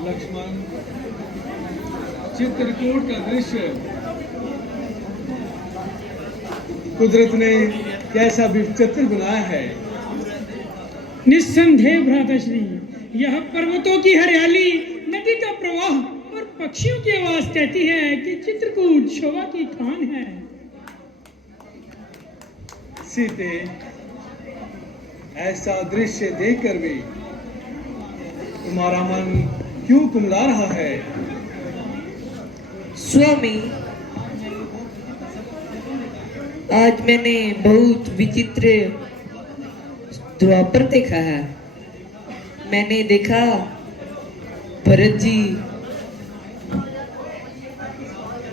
लक्ष्मण, चित्रकूट का दृश्य कुदरत ने कैसा विचित्र बनाया है। निस्संदेह भ्राताश्री, यह पर्वतों की हरियाली, नदी का प्रवाह और पक्षियों की आवाज कहती है कि चित्रकूट शोभा की खान है। सीते, ऐसा दृश्य देखकर भी तुम्हारा मन क्यों कुमला रहा है? स्वामी, आज मैंने बहुत विचित्र द्वापर देखा है। मैंने देखा भरत जी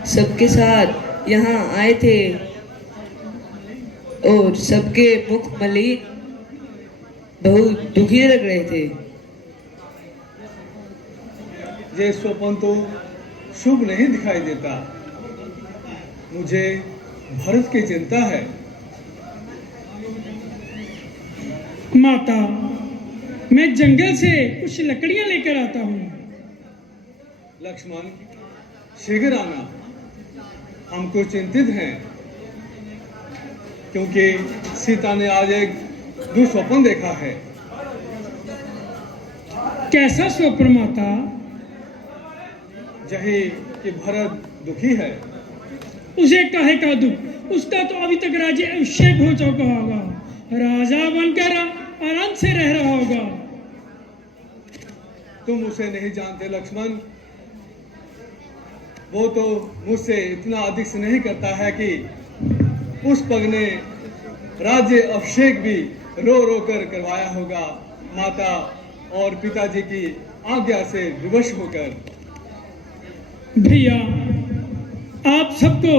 सबके साथ यहाँ आए थे और सबके मुख मलिन, बहुत दुखी लग रहे थे। ये स्वप्न तो शुभ नहीं दिखाई देता। मुझे भरत की चिंता है। माता, मैं जंगल से कुछ लकड़ियां लेकर आता हूँ। लक्ष्मण, शीघ्र आना। हम कुछ चिंतित हैं क्योंकि सीता ने आज एक दुस्वप्न देखा है। कैसा स्वप्न माता? यही कि भरत दुखी है। उसे काहे का दुख? उसका तो अभी तक राज्य अभिषेक हो चुका होगा। राजा बनकर आराम से रह रहा होगा। तुम उसे नहीं जानते लक्ष्मण। वो तो मुझसे इतना अधिक स्नेह करता है कि उस पग ने राज्य अभिषेक भी रो रो कर करवाया होगा, माता और पिताजी की आज्ञा से विवश होकर। भैया, आप सबको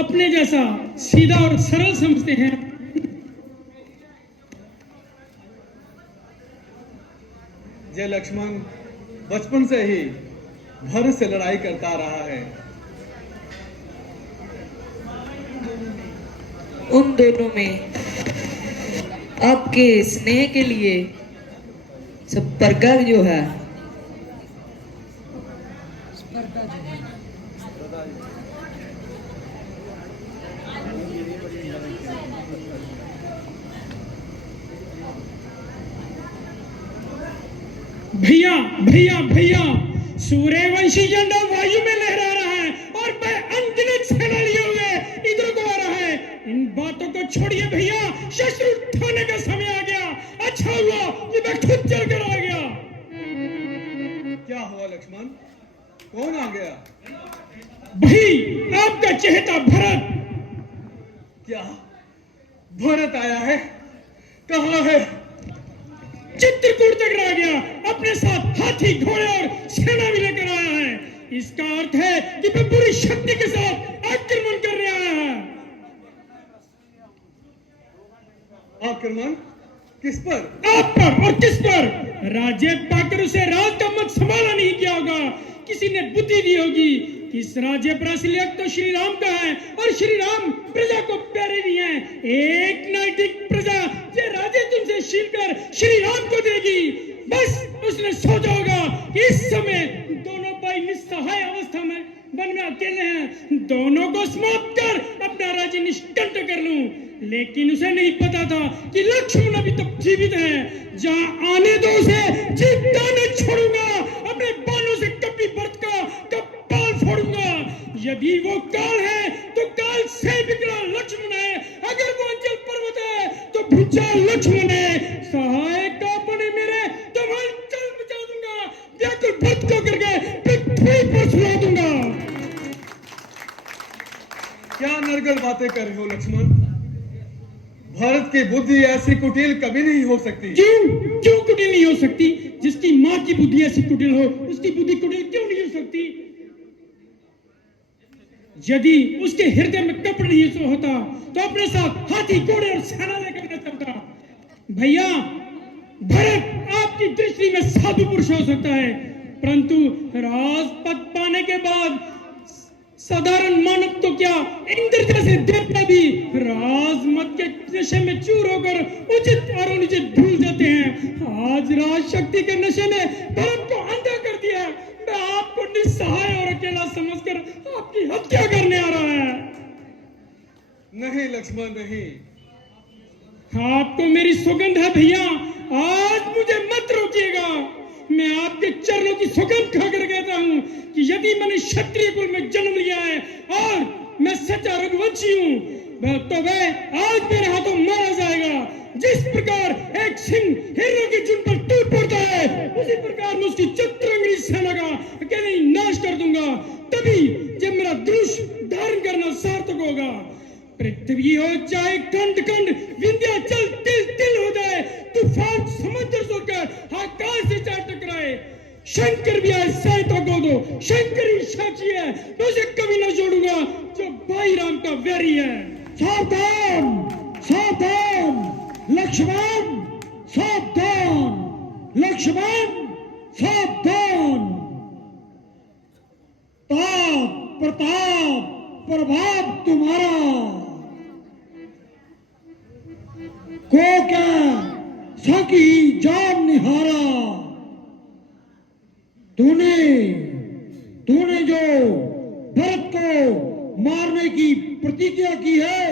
अपने जैसा सीधा और सरल समझते हैं। जय लक्ष्मण बचपन से ही भरत से लड़ाई करता रहा है। उन दोनों में आपके स्नेह के लिए सब प्रकार जो है भैया भैया भैया, सूर्यवंशी झंडा वायु में लहरा रहा है और मैं अनगिनत सेना लिए हुए इधर को आ रहा है। इन बातों को छोड़िए भैया, शस्त्र उठाने का समय आ गया। अच्छा हुआ कि मैं खुद चलकर आ गया। क्या हुआ लक्ष्मण? कौन आ गया? भाई, आपका चहेता भरत। क्या भरत आया है? कहाँ है? चित्रकूट तक रह गया। अपने साथ हाथी, घोड़े और सेना भी लेकर आया है। इसका अर्थ है कि वह पूरी शक्ति के साथ आक्रमण करने आया है। आक्रमण? किस पर? आप पर। और किस पर? राज्य पाकर उसे राज का मत संभाला नहीं किया होगा। किसी ने बुद्धि दी होगी कि इस राज्य पर असली हक तो श्री राम का है और श्री राम प्रजा को प्यारे भी हैं। एक नैतिक प्रजा ये राज्य तुमसे छीन कर श्री राम को देगी। बस उसने सोचा होगा कि इस समय दोनों भाई निस्सहाय अवस्था में वन में अकेले हैं, दोनों को समाप्त कर अपना राज्य निष्कंठ कर लूं। लेकिन उसे नहीं पता था कि लक्ष्मण अभी तक जीवित है। जहां आने दो उसे जीवित नहीं छोड़ूंगा। अपने बालों से कभी भरत का कपाल फोड़ूंगा। यदि वो काल है तो काल से बिगड़ा लक्ष्मण है। अगर वो अंचल पर्वत है तो भूचाल लक्ष्मण है। सहायक का बने मेरे तो मैं चल बचा दूंगा। व्याकुल भरत को करके पृथ्वी पर सुला दूंगा। क्या नरगल बातें कर रहे हो लक्ष्मण? भारत की बुद्धि ऐसी कुटिल कभी नहीं हो सकती। क्यों क्यों कुटिल नहीं हो सकती? जिसकी माँ की बुद्धि ऐसी कुटिल हो, उसकी बुद्धि कुटिल क्यों नहीं हो सकती? यदि उसके हृदय में कपट नहीं होता तो अपने साथ हाथी, घोड़े और सेना लेकर न चलता। भैया, भरत आपकी दृष्टि में साधु पुरुष हो सकता है, परंतु राजपद पाने के बाद साधारण मानव तो क्या, इंद्र जैसे देवता भी राजमत के नशे में चूर होकर उचित और अनुचित भूल जाते हैं। आज राज शक्ति के नशे में धर्म को अंधा कर दिया। लक्ष्मण नहीं। आपको मेरी सौगंध है भैया, आज मुझे मत रोकिएगा। मैं आपके चरणों की सौगंध खाकर कहता हूं कि यदि मैंने क्षत्रिय कुल में जन्म लिया है और मैं सच्चा रघुवंशी हूं, तो वह आज मेरे हाथों मारा जाएगा। जिस प्रकार एक सिंह हिरणों की झुंड पर टूट पड़ता है, उसी प्रकार मैं उसकी चतुरंगी सेना का अकेले ही नाश कर दूंगा। तभी जब मेरा धनुष धारण करना सार्थक होगा। पृथ्वी हो जाए खंड खंड, विंध्याचल तिल तिल हो जाए, तूफान समुद्र से होकर आकाश से जा टकराए, शंकर भी आए सहायता को दो, शंकर ही साक्षी है, मैं उसे कभी न छोड़ूंगा जो भाई राम का वैरी है। सावधान सावधान लक्ष्मण, सावधान लक्ष्मण, सावधान। ताप प्रताप प्रभाव तुम्हारा को क्या सकी जान निहारा। तूने जो भरत को मारने की प्रतिज्ञा की है,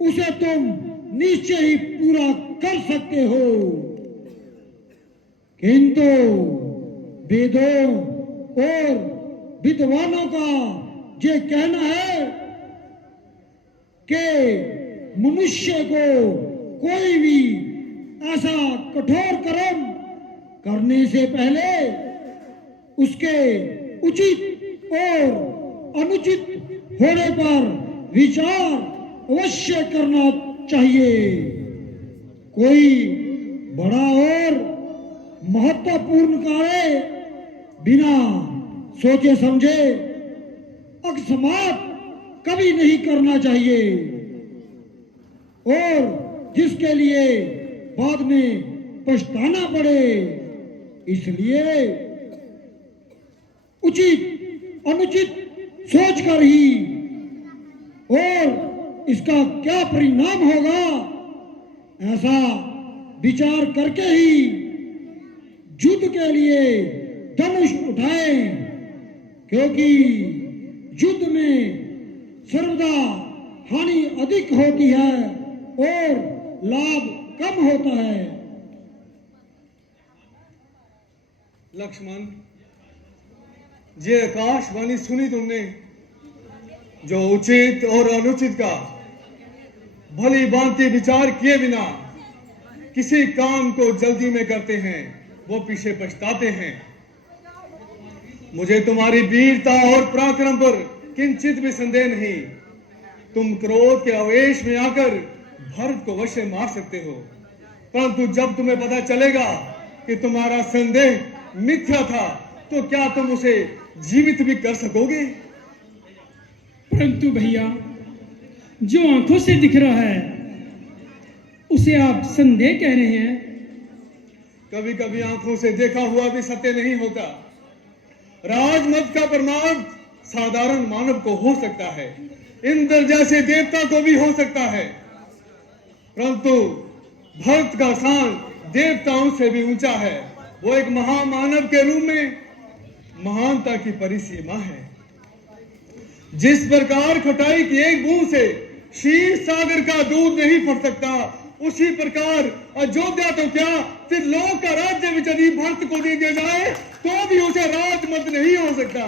उसे तुम निश्चय ही पूरा कर सकते हो। किंतु वेदों और विद्वानों का ये कहना है कि मनुष्य को कोई भी ऐसा कठोर कर्म करने से पहले उसके उचित और अनुचित होने पर विचार अवश्य करना चाहिए। कोई बड़ा और महत्वपूर्ण कार्य बिना सोचे समझे अकस्मात कभी नहीं करना चाहिए, और जिसके लिए बाद में पछताना पड़े। इसलिए उचित अनुचित सोचकर ही और इसका क्या परिणाम होगा, ऐसा विचार करके ही युद्ध के लिए धनुष उठाएं, क्योंकि युद्ध में सर्वदा हानि अधिक होती है और लाभ कम होता है। लक्ष्मण, ये आकाशवाणी सुनी तुमने, जो उचित और अनुचित का भली भांति विचार किए बिना किसी काम को जल्दी में करते हैं, वो पीछे पछताते हैं। मुझे तुम्हारी वीरता और पराक्रम पर किंचित भी संदेह नहीं। तुम क्रोध के आवेश में आकर भरत को वश में मार सकते हो, परंतु जब तुम्हें पता चलेगा कि तुम्हारा संदेह मिथ्या था, तो क्या तुम उसे जीवित भी कर सकोगे? परंतु भैया, जो आंखों से दिख रहा है उसे आप संदेह कह रहे हैं। कभी कभी आंखों से देखा हुआ भी सत्य नहीं होता। राजमत का प्रमाण साधारण मानव को हो सकता है, इंद्र जैसे देवता को भी हो सकता है, परंतु भरत का स्थान देवताओं से भी ऊंचा है। वो एक महामानव के रूप में महानता की परिसीमा है। जिस प्रकार खटाई की एक बूंद से क्षीर सागर का दूध नहीं फट सकता, उसी प्रकार अयोध्या तो क्या त्रिलोक का राज्य भी यदि भरत को दे दिया जाए तो भी उसे राजमत नहीं हो सकता।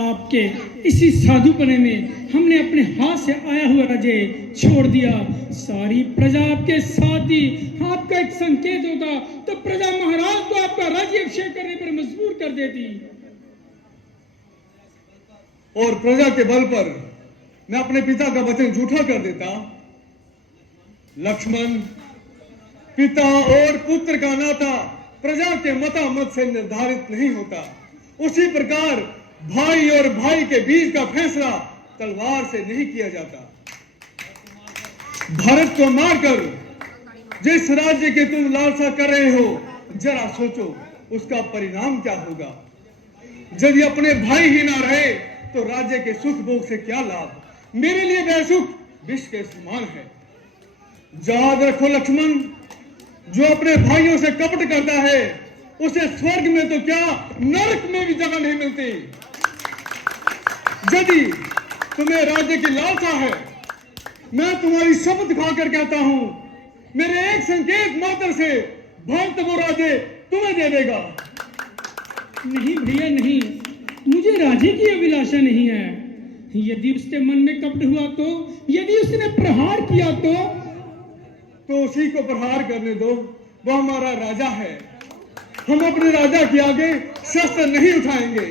आपके इसी साधुपने में हमने अपने हाथ से आया हुआ राज्य छोड़ दिया। सारी प्रजा आपके साथ ही। आपका एक संकेत होता तो प्रजा महाराज को आपका राज्य अभिषेक करने पर मजबूर कर देती, और प्रजा के बल पर मैं अपने पिता का वचन झूठा कर देता। लक्ष्मण, पिता और पुत्र का नाता प्रजा के मतामत से निर्धारित नहीं होता। उसी प्रकार भाई और भाई के बीच का फैसला तलवार से नहीं किया जाता। भारत को मारकर जिस राज्य के तुम लालसा कर रहे हो, जरा सोचो उसका परिणाम क्या होगा। यदि अपने भाई ही ना रहे तो राज्य के सुख भोग से क्या लाभ। मेरे लिए वह सुख विष के समान है। याद रखो लक्ष्मण, जो अपने भाइयों से कपट करता है उसे स्वर्ग में तो क्या नरक में भी जगह नहीं मिलती। यदि तुम्हें राज्य की लालसा है, मैं तुम्हारी शपथ खाकर कहता हूं, मेरे एक संकेत मात्र से भारत वो राज्य तुम्हें दे देगा। नहीं भैया नहीं, मुझे राज्य की अभिलाषा नहीं है। यदि उसके मन में कपट हुआ तो, यदि उसने प्रहार किया तो उसी को प्रहार करने दो, वह हमारा राजा है। हम अपने राजा के आगे शस्त्र नहीं उठाएंगे।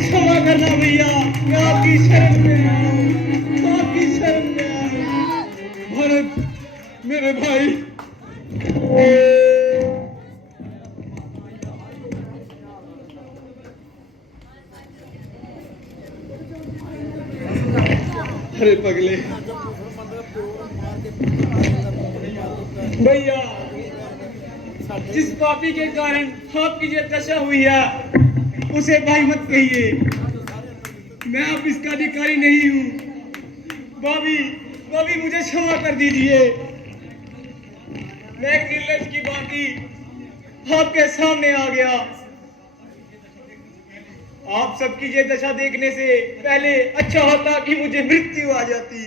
क्षमा करना भैया, मैं आपकी शरण में आया हूं, आपकी शरण में आया हूं। भरत मेरे भाई, अरे पगले भैया, जिस पापी के कारण आपकी जो दशा हुई है उसे भाई मत कहिए। मैं अब इसका अधिकारी नहीं हूँ। भाभी मुझे क्षमा कर दीजिए। मैं एक निर्लज की भांति आपके सामने आ गया। आप सबकी ये दशा देखने से पहले अच्छा होता कि मुझे मृत्यु आ जाती।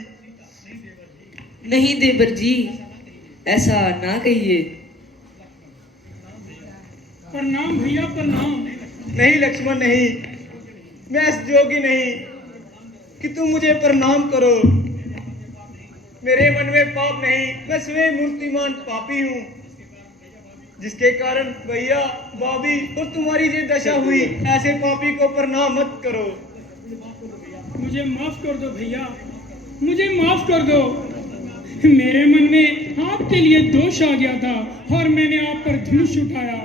नहीं देवर जी, ऐसा ना कहिए। प्रणाम भैया प्रणाम। नहीं लक्ष्मण नहीं, मैं इस योग्य नहीं कि तुम मुझे प्रणाम करो। मेरे मन में पाप नहीं, मैं स्वयं मूर्तिमान पापी हूँ, जिसके कारण भैया भाभी और तुम्हारी जो दशा हुई, ऐसे पापी को प्रणाम मत करो। मुझे माफ कर दो भैया, मुझे माफ कर दो। मेरे मन में आपके लिए दोष आ गया था और मैंने आप पर धनुष उठाया।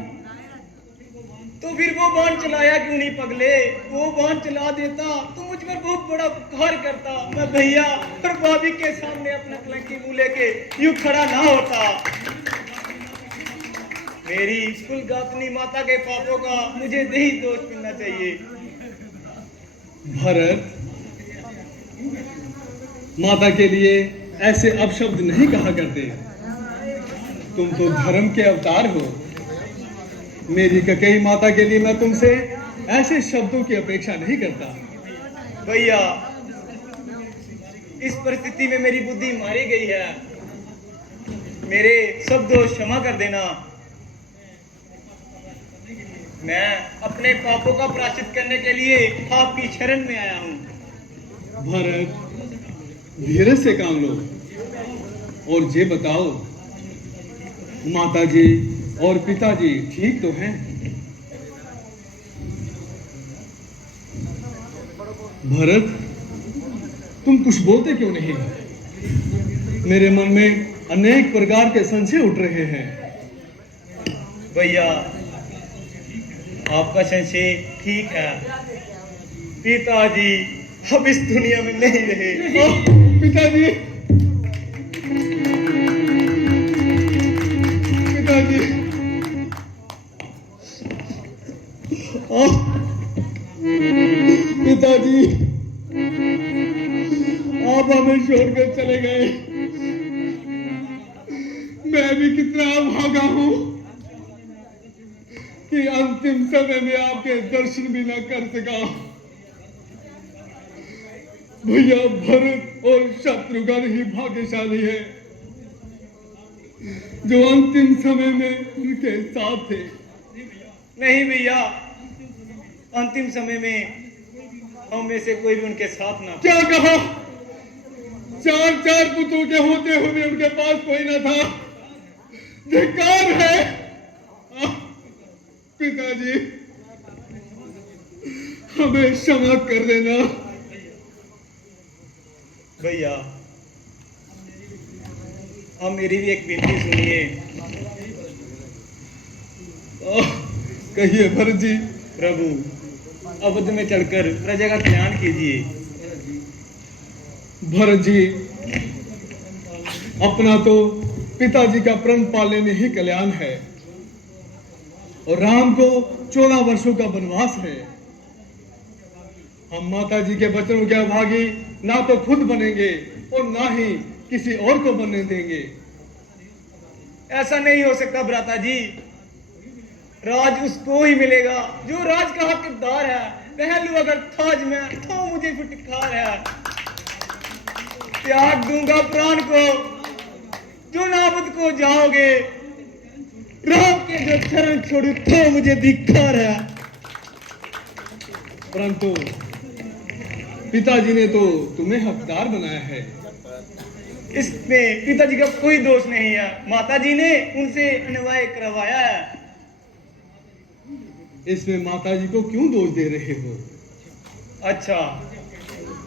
तो फिर वो बाण चलाया क्यों नहीं पगले? वो बाण चला देता तो मुझ पर बहुत बड़ा उपकार करता। मैं भैया और भाभी के सामने अपना कलंकी मुंह लेके यूं खड़ा ना होता। मेरी कुलगातनी माता के पापों का मुझे नहीं दोष मिलना चाहिए। भरत, माता के लिए ऐसे अपशब्द नहीं कहा करते। तुम तो धर्म के अवतार हो। मेरी ककेई माता के लिए मैं तुमसे ऐसे शब्दों की अपेक्षा नहीं करता। भैया, इस परिस्थिति में मेरी बुद्धि मारी गई है। मेरे सब दोष क्षमा कर देना। मैं अपने पापों का प्रायश्चित करने के लिए आपकी शरण में आया हूँ। भरत, धीरज से काम लो और ये बताओ, माताजी और पिताजी ठीक तो हैं? भरत, तुम कुछ बोलते क्यों नहीं? मेरे मन में अनेक प्रकार के संशय उठ रहे हैं। भैया, आपका संशय ठीक है। पिताजी अब इस दुनिया में नहीं रहे। पिताजी, पिताजी, पिताजी, आप हमें छोड़कर चले गए। मैं भी कितना भागा हूँ कि अंतिम समय में आपके दर्शन भी न कर सका। भैया, भरत और शत्रुघ्न ही भाग्यशाली है जो अंतिम समय में उनके साथ थे। नहीं भैया, अंतिम समय में हम में से कोई भी उनके साथ ना। क्या कहा? चार पुत्रों के होते हुए उनके पास कोई ना था। धिक्कार है। पिताजी, हमें क्षमा कर देना। भैया, अब मेरी भी एक विनती सुनिए। कहिए भरत जी। प्रभु, अवध में चढ़कर प्रजा का कल्याण कीजिए। भरत जी, अपना तो पिताजी का प्रण पालने में ही कल्याण है और राम को 14 वर्षों का वनवास है। हम माता जी के वचनों के अभागी ना तो खुद बनेंगे और ना ही किसी और को बनने देंगे। ऐसा नहीं हो सकता भ्राता जी। राज उसको ही मिलेगा जो राज का हकदार है। पहलू अगर थाज में तो मुझे फुटकार है। त्याग दूंगा प्राण को जो नाबुद को जाओगे। राम के जो चरण छोड़ू तो मुझे धिक्कार है। परंतु पिताजी ने तो तुम्हें हकदार बनाया है। इसमें पिताजी का कोई दोष नहीं है। माताजी ने उनसे अन्याय करवाया है। इसमें माताजी को क्यों दोष दे रहे हो? अच्छा,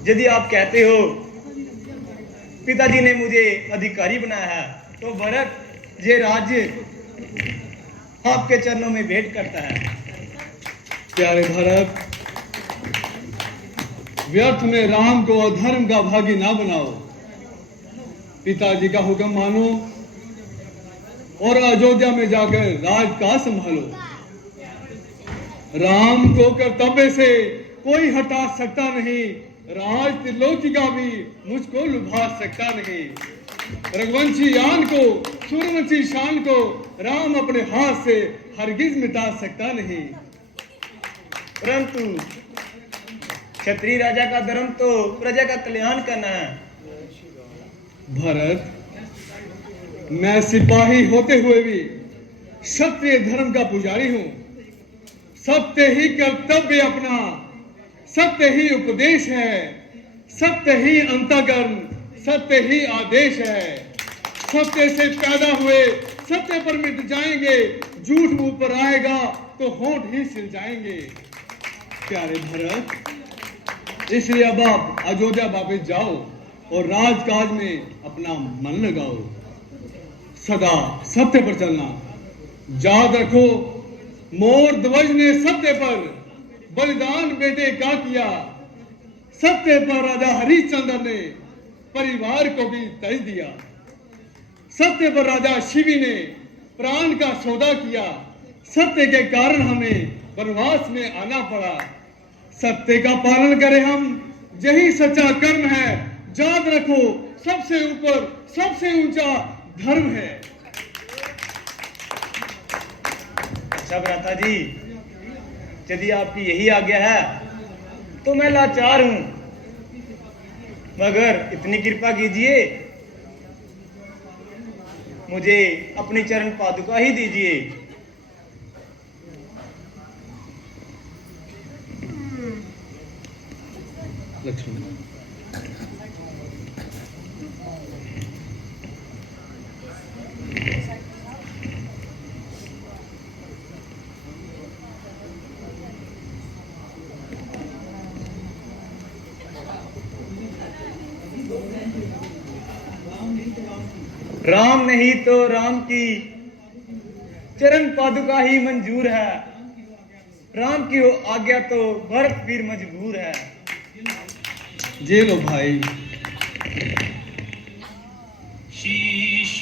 यदि आप कहते हो पिताजी ने मुझे अधिकारी बनाया है तो भरत ये राज्य आपके चरणों में भेंट करता है। प्यारे भरत, व्यर्थ में राम को अधर्म का भागी ना बनाओ। पिताजी का हुक्म मानो और अयोध्या में जाकर राजकाज संभालो। राम को कर्तव्य से कोई हटा सकता नहीं। राज त्रिलोकी का भी मुझको लुभा सकता नहीं। रघुवंशी यान को, सूर्यवंशी शान को राम अपने हाथ से हरगिज मिटा सकता नहीं। परंतु क्षत्रिय राजा का धर्म तो प्रजा का कल्याण करना है। भरत, मैं सिपाही होते हुए भी क्षत्रिय धर्म का पुजारी हूं। सत्य ही कर्तव्य अपना, सत्य ही उपदेश है, सत्य ही अंतःकरण, सत्य ही आदेश है। सत्य से पैदा हुए सत्य पर मिट जाएंगे। झूठ मुंह पर आएगा तो होंठ ही सिल जाएंगे। प्यारे भरत, इसलिए अब आप अयोध्या वापस जाओ और राजकाज में अपना मन लगाओ। सदा सत्य पर चलना। याद रखो, मोर ध्वज ने सत्य पर बलिदान बेटे का किया। सत्य पर राजा हरिश्चंद्र ने परिवार को भी तज दिया। सत्य पर राजा शिवी ने प्राण का सौदा किया। सत्य के कारण हमें वनवास में आना पड़ा। सत्य का पालन करें हम, यही सच्चा कर्म है। याद रखो, सबसे ऊपर सबसे ऊंचा धर्म है। अच्छा भ्राता जी, यदि आपकी यही आज्ञा है तो मैं लाचार हूं, मगर इतनी कृपा कीजिए, मुझे अपनी चरण पादुका ही दीजिए। लक्ष्मण, राम नहीं तो राम की चरण पादुका ही मंजूर है। राम की हो आज्ञा तो भरत फिर मजबूर है। ये लो भाई। शीश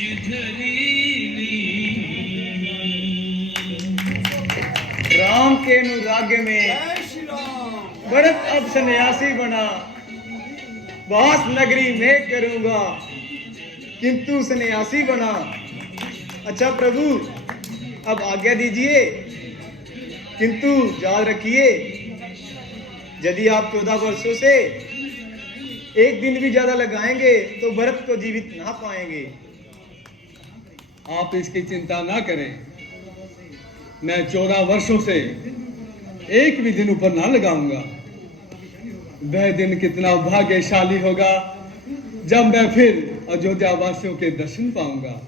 राम के अनुराग में भरत अब सन्यासी बना। बास नगरी में करूंगा किंतु सन्यासी बना। अच्छा प्रभु, अब आज्ञा दीजिए, किंतु याद रखिए, यदि आप 14 वर्षों से एक दिन भी ज्यादा लगाएंगे तो भरत को जीवित ना पाएंगे। आप इसकी चिंता ना करें। मैं 14 वर्षों से एक भी दिन ऊपर ना लगाऊंगा। वह दिन कितना भाग्यशाली होगा जब मैं फिर अयोध्या वासियों के दर्शन पाऊंगा।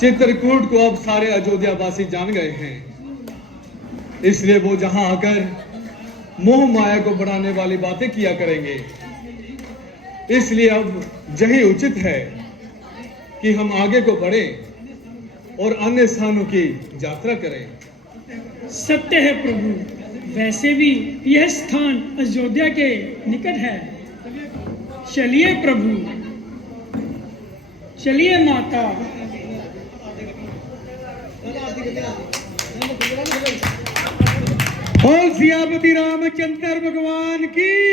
चित्रकूट को अब सारे अयोध्यावासी जान गए हैं, इसलिए वो जहां आकर मोह माया को बढ़ाने वाली बातें किया करेंगे। इसलिए अब यही उचित है कि हम आगे को बढ़ें और अन्य स्थानों की यात्रा करें। सत्य है प्रभु, वैसे भी यह स्थान अयोध्या के निकट है। चलिए प्रभु, चलिए माता। बोल सियापति रामचंद्र भगवान की।